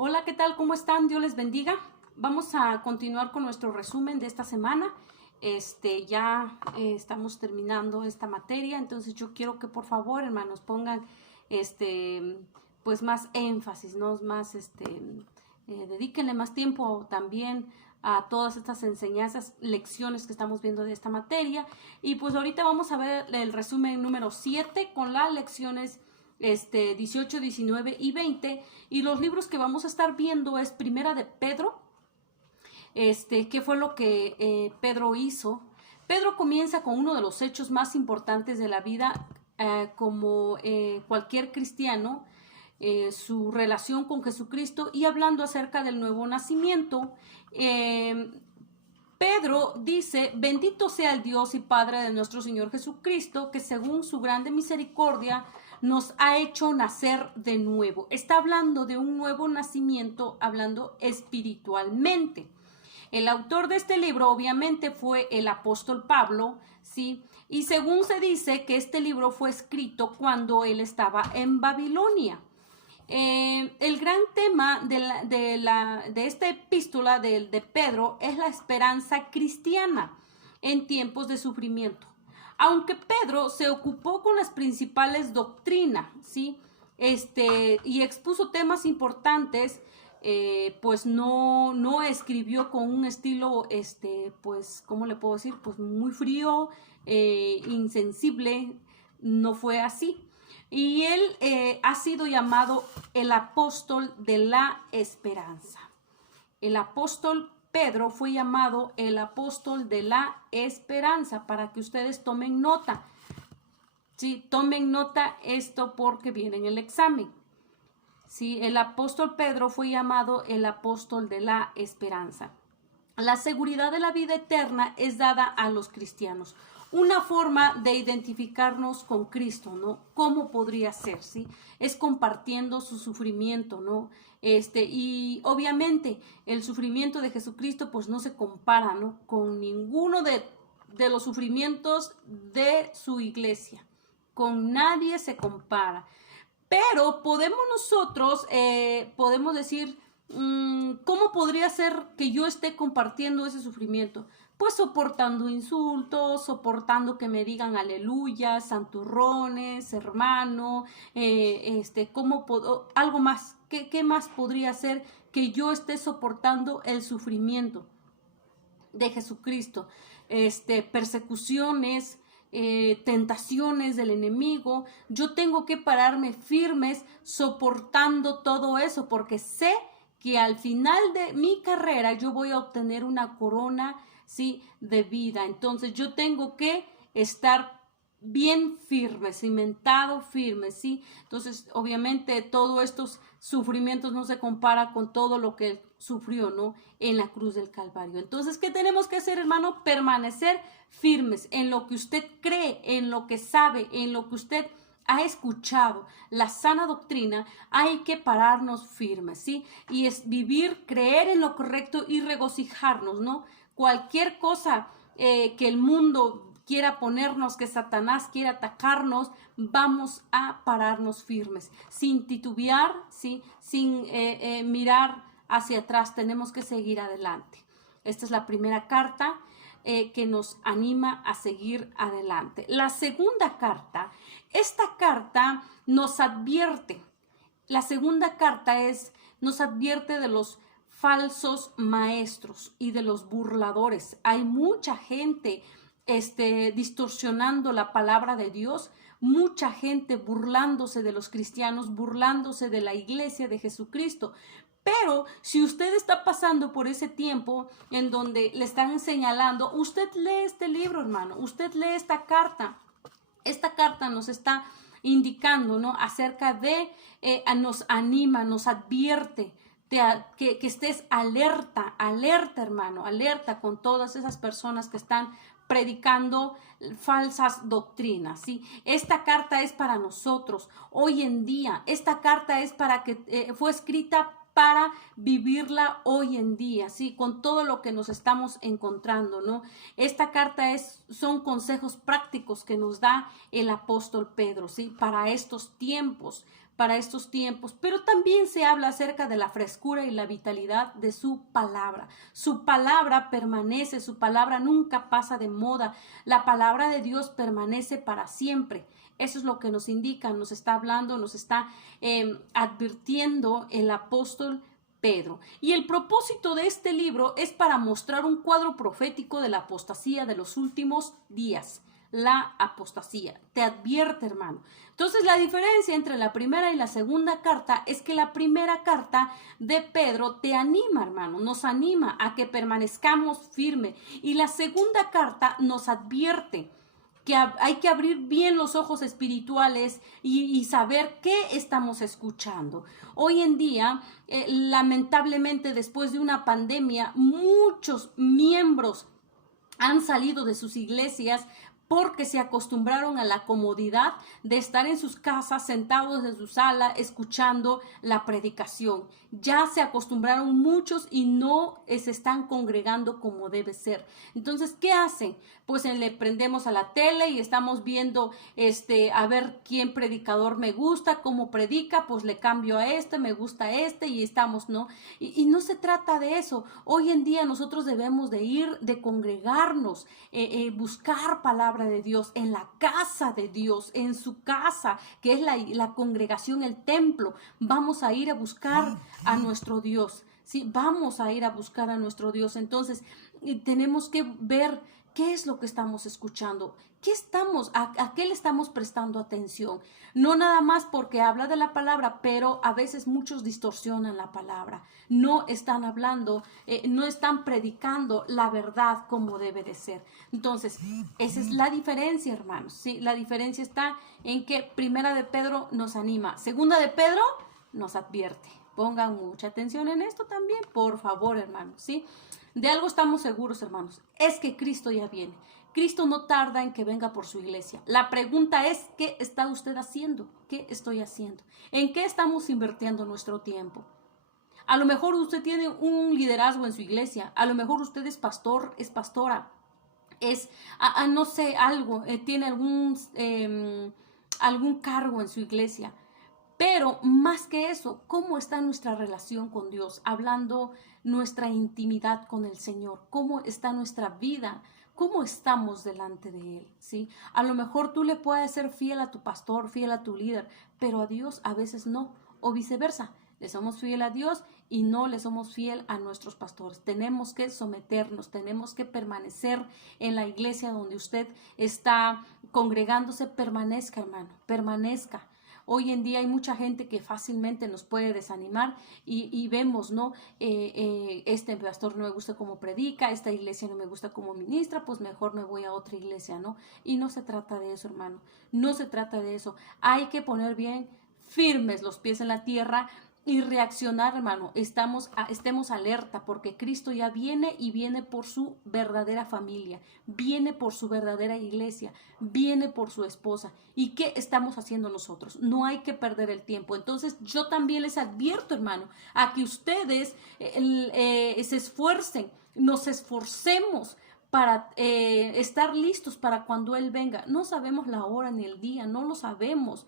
Hola, ¿qué tal? ¿Cómo están? Dios les bendiga. Vamos a continuar con nuestro resumen de esta semana. Estamos terminando esta materia, entonces yo quiero que por favor, hermanos, pongan pues más énfasis, ¿no? Dedíquenle más tiempo también a todas estas enseñanzas, lecciones que estamos viendo de esta materia. Y pues ahorita vamos a ver el resumen número 7 con las lecciones 18, 19 y 20, y los libros que vamos a estar viendo es Primera de Pedro, qué fue lo que Pedro hizo. Pedro comienza con uno de los hechos más importantes de la vida, como cualquier cristiano, su relación con Jesucristo, y hablando acerca del nuevo nacimiento. Pedro dice: bendito sea el Dios y Padre de nuestro Señor Jesucristo, que según su grande misericordia nos ha hecho nacer de nuevo. Está hablando de un nuevo nacimiento, hablando espiritualmente. El autor de este libro obviamente fue el apóstol Pablo, ¿sí? Y según se dice que este libro fue escrito cuando él estaba en Babilonia. El gran tema de esta epístola de Pedro es la esperanza cristiana en tiempos de sufrimiento. Aunque Pedro se ocupó con las principales doctrinas, ¿sí? Y expuso temas importantes, pues no escribió con un estilo, pues, ¿cómo le puedo decir? Pues muy frío, insensible, no fue así. Y él ha sido llamado el apóstol de la esperanza. El apóstol Pedro fue llamado el apóstol de la esperanza, para que ustedes tomen nota. Sí, tomen nota esto porque viene en el examen. Sí, el apóstol Pedro fue llamado el apóstol de la esperanza. La seguridad de la vida eterna es dada a los cristianos. Una forma de identificarnos con Cristo, ¿no? ¿Cómo podría ser, sí? Es compartiendo su sufrimiento, ¿no? Y obviamente el sufrimiento de Jesucristo pues no se compara, ¿no? Con ninguno de los sufrimientos de su iglesia. Con nadie se compara. Pero podemos nosotros, podemos decir, ¿cómo podría ser que yo esté compartiendo ese sufrimiento? Pues soportando insultos, soportando que me digan aleluya, santurrones, hermano, algo más. ¿Qué más podría ser que yo esté soportando el sufrimiento de Jesucristo? Persecuciones, tentaciones del enemigo. Yo tengo que pararme firmes soportando todo eso, porque sé que al final de mi carrera yo voy a obtener una corona, ¿sí?, de vida. Entonces yo tengo que estar bien firme, cimentado firme, ¿sí? Entonces, obviamente, todos estos sufrimientos no se compara con todo lo que él sufrió, ¿no?, en la cruz del Calvario. Entonces, ¿qué tenemos que hacer, hermano? Permanecer firmes en lo que usted cree, en lo que sabe, en lo que usted ha escuchado, la sana doctrina. Hay que pararnos firmes, ¿sí? Y es vivir, creer en lo correcto y regocijarnos, ¿no? Cualquier cosa que el mundo quiera ponernos, que Satanás quiera atacarnos, vamos a pararnos firmes, sin titubear, ¿sí? Sin mirar hacia atrás. Tenemos que seguir adelante. Esta es la primera carta que nos anima a seguir adelante. La segunda carta, esta carta nos advierte. La segunda carta nos advierte de los falsos maestros y de los burladores. Hay mucha gente distorsionando la palabra de Dios, mucha gente burlándose de los cristianos, burlándose de la iglesia de Jesucristo. Pero si usted está pasando por ese tiempo en donde le están señalando, usted lee este libro, hermano, usted lee esta carta. Esta carta nos está indicando, ¿no?, acerca de, nos anima, nos advierte que estés alerta, hermano, alerta con todas esas personas que están predicando falsas doctrinas, ¿sí? Esta carta es para nosotros hoy en día. Esta carta es para que fue escrita para vivirla hoy en día, ¿sí? Con todo lo que nos estamos encontrando, ¿no? Esta carta son consejos prácticos que nos da el apóstol Pedro, ¿sí? Para estos tiempos, para estos tiempos, pero también se habla acerca de la frescura y la vitalidad de su palabra. Su palabra permanece, su palabra nunca pasa de moda, la palabra de Dios permanece para siempre. Eso es lo que nos indica, nos está hablando, nos está advirtiendo el apóstol Pedro. Y el propósito de este libro es para mostrar un cuadro profético de la apostasía de los últimos días. La apostasía. Te advierte, hermano. Entonces, la diferencia entre la primera y la segunda carta es que la primera carta de Pedro te anima, hermano, nos anima a que permanezcamos firme. Y la segunda carta nos advierte que hay que abrir bien los ojos espirituales y saber qué estamos escuchando. Hoy en día, lamentablemente, después de una pandemia, muchos miembros han salido de sus iglesias porque se acostumbraron a la comodidad de estar en sus casas, sentados en su sala, escuchando la predicación. Ya se acostumbraron muchos y no se están congregando como debe ser. Entonces, ¿qué hacen? Pues le prendemos a la tele y estamos viendo a ver quién predicador me gusta, cómo predica, pues le cambio a me gusta y estamos, ¿no? Y no se trata de eso. Hoy en día nosotros debemos de congregarnos, buscar palabra de Dios en la casa de Dios, en su casa, que es la congregación, el templo. Vamos a ir a buscar a nuestro Dios, ¿sí? Vamos a ir a buscar a nuestro Dios. Entonces, tenemos que ver qué es lo que estamos escuchando, a qué le estamos prestando atención. No nada más porque habla de la palabra, pero a veces muchos distorsionan la palabra. No están hablando, no están predicando la verdad como debe de ser. Entonces, esa es la diferencia, hermanos, ¿sí? La diferencia está en que primera de Pedro nos anima, segunda de Pedro nos advierte. Pongan mucha atención en esto también, por favor, hermanos, ¿sí? De algo estamos seguros, hermanos, es que Cristo ya viene. Cristo no tarda en que venga por su iglesia. La pregunta es, ¿qué está usted haciendo? ¿Qué estoy haciendo? ¿En qué estamos invirtiendo nuestro tiempo? A lo mejor usted tiene un liderazgo en su iglesia, a lo mejor usted es pastor, es pastora, no sé, algo, tiene algún cargo en su iglesia. Pero más que eso, ¿cómo está nuestra relación con Dios? Hablando nuestra intimidad con el Señor. ¿Cómo está nuestra vida? ¿Cómo estamos delante de Él? ¿Sí? A lo mejor tú le puedes ser fiel a tu pastor, fiel a tu líder, pero a Dios a veces no, o viceversa. Le somos fiel a Dios y no le somos fiel a nuestros pastores. Tenemos que someternos, tenemos que permanecer en la iglesia donde usted está congregándose. Permanezca, hermano, permanezca. Hoy en día hay mucha gente que fácilmente nos puede desanimar y vemos, ¿no? Este pastor no me gusta cómo predica, esta iglesia no me gusta cómo ministra, pues mejor me voy a otra iglesia, ¿no? Y no se trata de eso, hermano, no se trata de eso. Hay que poner bien firmes los pies en la tierra y reaccionar, hermano. Estemos alerta porque Cristo ya viene y viene por su verdadera familia, viene por su verdadera iglesia, viene por su esposa. ¿Y qué estamos haciendo nosotros? No hay que perder el tiempo. Entonces yo también les advierto, hermano, a que ustedes se esfuercen, nos esforcemos para estar listos para cuando Él venga. No sabemos la hora ni el día, no lo sabemos.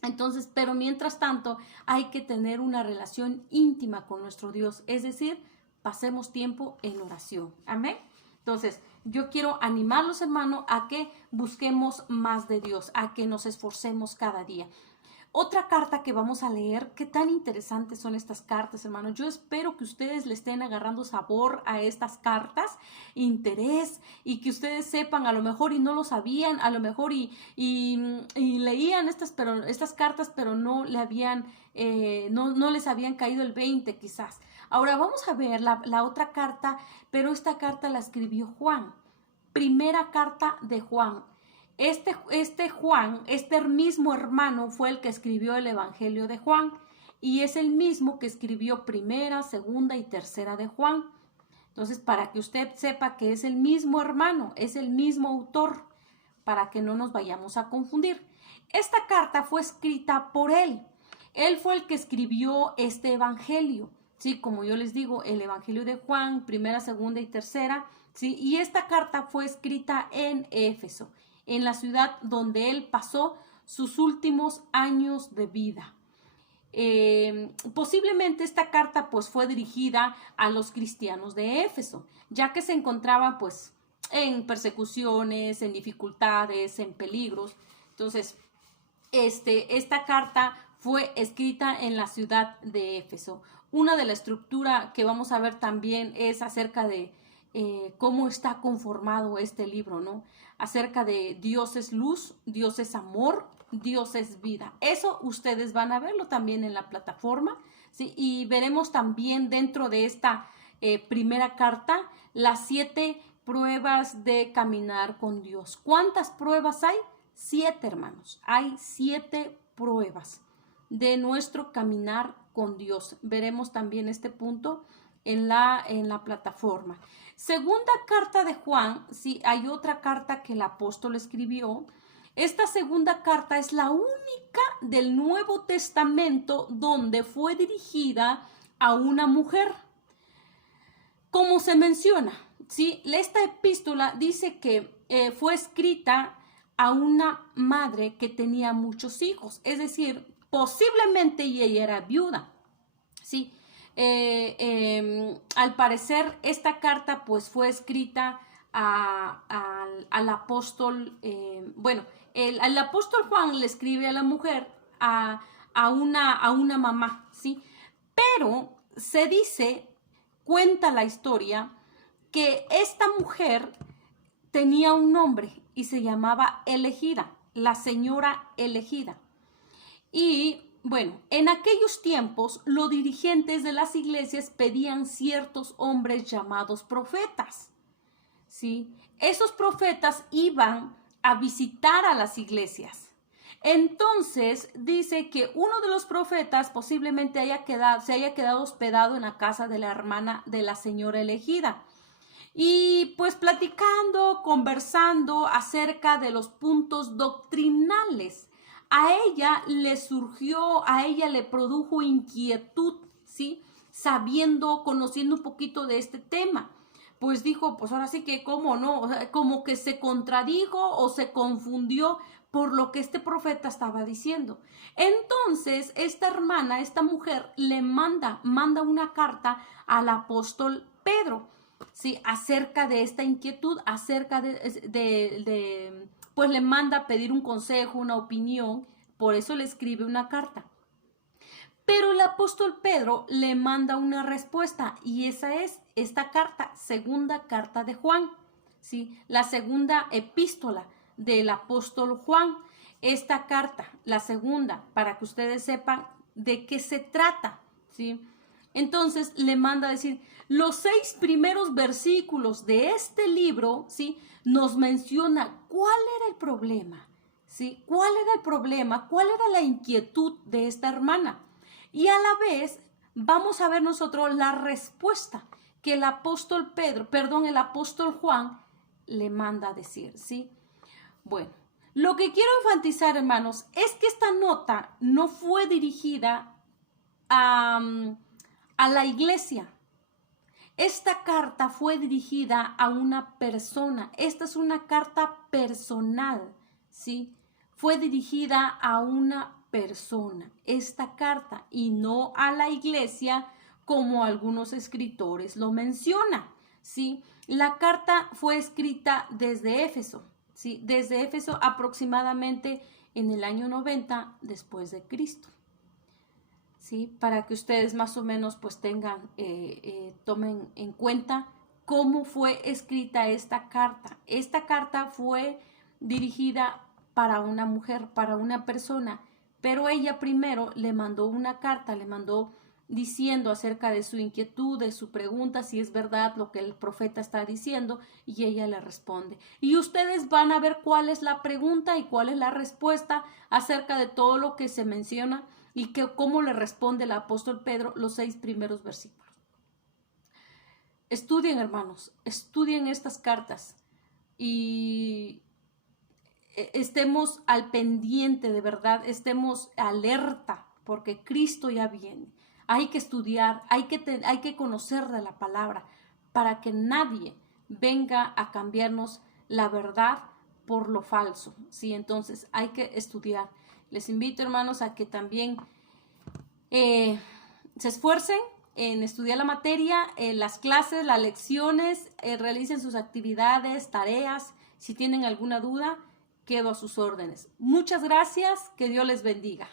Entonces, pero mientras tanto, hay que tener una relación íntima con nuestro Dios, es decir, pasemos tiempo en oración. Amén. Entonces, yo quiero animarlos, hermanos, a que busquemos más de Dios, a que nos esforcemos cada día. Otra carta que vamos a leer, qué tan interesantes son estas cartas, hermanos. Yo espero que ustedes le estén agarrando sabor a estas cartas, interés, y que ustedes sepan, a lo mejor y no lo sabían, a lo mejor y leían estas cartas, pero no le habían, no les habían caído el 20 quizás. Ahora vamos a ver la otra carta, pero esta carta la escribió Juan. Primera carta de Juan. Juan, este mismo hermano fue el que escribió el Evangelio de Juan y es el mismo que escribió primera, segunda y tercera de Juan. Entonces, para que usted sepa que es el mismo hermano, es el mismo autor, para que no nos vayamos a confundir. Esta carta fue escrita por él. Él fue el que escribió este Evangelio, ¿sí? Como yo les digo, el Evangelio de Juan, primera, segunda y tercera, ¿sí? Y esta carta fue escrita en Éfeso, en la ciudad donde él pasó sus últimos años de vida. posiblemente esta carta pues fue dirigida a los cristianos de Éfeso, ya que se encontraban pues en persecuciones, en dificultades, en peligros. Entonces, esta carta fue escrita en la ciudad de Éfeso. Una de la estructura que vamos a ver también es acerca de cómo está conformado este libro, ¿no? Acerca de Dios es luz, Dios es amor, Dios es vida. Eso ustedes van a verlo también en la plataforma, ¿sí? Y veremos también dentro de esta primera carta las 7 pruebas de caminar con Dios. ¿Cuántas pruebas hay? 7, hermanos. Hay 7 pruebas de nuestro caminar con Dios. Veremos también este punto en la plataforma. Segunda carta de Juan, sí, hay otra carta que el apóstol escribió. Esta segunda carta es la única del Nuevo Testamento donde fue dirigida a una mujer. Como se menciona, ¿sí? Esta epístola dice que fue escrita a una madre que tenía muchos hijos, es decir, posiblemente ella era viuda, ¿sí? Al parecer esta carta pues fue escrita al apóstol, el apóstol Juan le escribe a la mujer, a una mamá, ¿sí? Pero se dice, cuenta la historia, que esta mujer tenía un nombre y se llamaba Elegida, la señora Elegida. Y bueno, en aquellos tiempos los dirigentes de las iglesias pedían ciertos hombres llamados profetas, ¿sí? Esos profetas iban a visitar a las iglesias. Entonces dice que uno de los profetas posiblemente se haya quedado hospedado en la casa de la hermana de la señora Elegida. Y pues platicando, conversando acerca de los puntos doctrinales, a ella le produjo inquietud, ¿sí? Conociendo un poquito de este tema. Pues dijo, pues ahora sí que cómo no, o sea, como que se contradijo o se confundió por lo que este profeta estaba diciendo. Entonces, esta hermana, esta mujer, le manda una carta al apóstol Pedro, ¿sí? Acerca de esta inquietud, acerca pues le manda a pedir un consejo, una opinión, por eso le escribe una carta. Pero el apóstol Pedro le manda una respuesta y esa es esta carta, segunda carta de Juan, ¿sí? La segunda epístola del apóstol Juan. Esta carta, la segunda, para que ustedes sepan de qué se trata, ¿sí? Entonces le manda a decir, los 6 primeros versículos de este libro, ¿sí? Nos menciona cuál era el problema, ¿sí? ¿Cuál era el problema? ¿Cuál era la inquietud de esta hermana? Y a la vez vamos a ver nosotros la respuesta que el apóstol Juan le manda a decir, ¿sí? Bueno, lo que quiero enfatizar, hermanos, es que esta nota no fue dirigida a la iglesia. Esta carta fue dirigida a una persona. Esta es una carta personal, ¿sí? Fue dirigida a una persona, esta carta, y no a la iglesia como algunos escritores lo mencionan, ¿sí? La carta fue escrita desde Éfeso, ¿sí? Desde Éfeso aproximadamente en el año 90 después de Cristo. ¿Sí? Para que ustedes más o menos pues tomen en cuenta cómo fue escrita esta carta. Esta carta fue dirigida para una mujer, para una persona, pero ella primero le mandó una carta, le mandó diciendo acerca de su inquietud, de su pregunta, si es verdad lo que el profeta está diciendo, y ella le responde. Y ustedes van a ver cuál es la pregunta y cuál es la respuesta acerca de todo lo que se menciona y cómo le responde el apóstol Pedro los 6 primeros versículos. Estudien, hermanos, estudien estas cartas y estemos al pendiente, de verdad, estemos alerta, porque Cristo ya viene. Hay que estudiar, hay que conocer de la palabra para que nadie venga a cambiarnos la verdad por lo falso, ¿sí? Entonces hay que estudiar. Les invito, hermanos, a que también se esfuercen en estudiar la materia, las clases, las lecciones, realicen sus actividades, tareas. Si tienen alguna duda, quedo a sus órdenes. Muchas gracias, que Dios les bendiga.